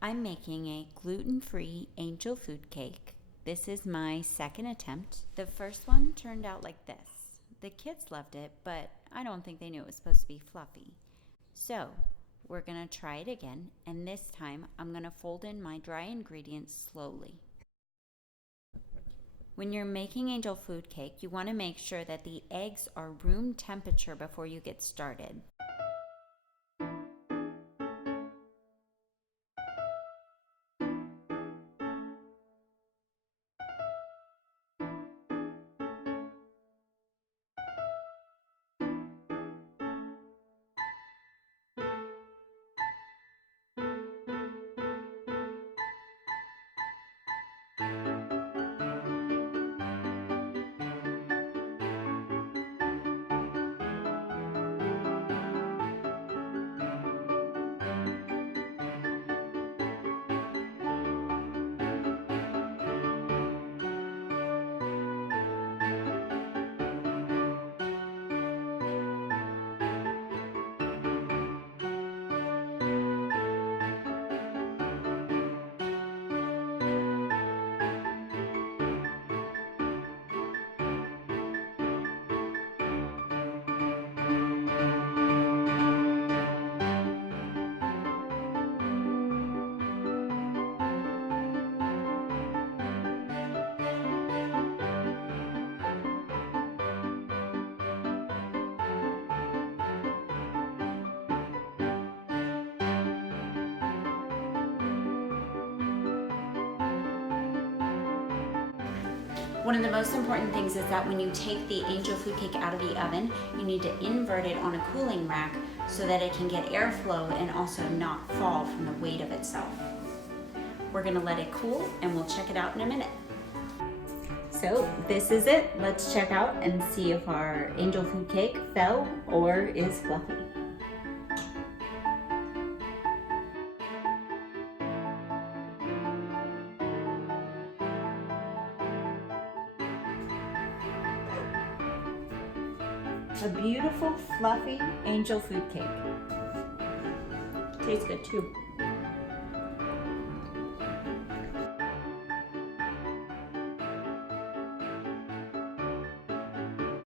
I'm making a gluten-free angel food cake. This is my second attempt. The first one turned out like this. The kids loved it, but I don't think they knew it was supposed to be fluffy. So we're gonna try it again, and this time I'm gonna fold in my dry ingredients slowly. When you're making angel food cake, you wanna make sure that the eggs are room temperature before you get started. One of the most important things is that when you take the angel food cake out of the oven, you need to invert it on a cooling rack so that it can get airflow and also not fall from the weight of itself. We're gonna let it cool and we'll check it out in a minute. So this is it. Let's check out and see if our angel food cake fell or is fluffy. A beautiful, fluffy angel food cake. Tastes good too.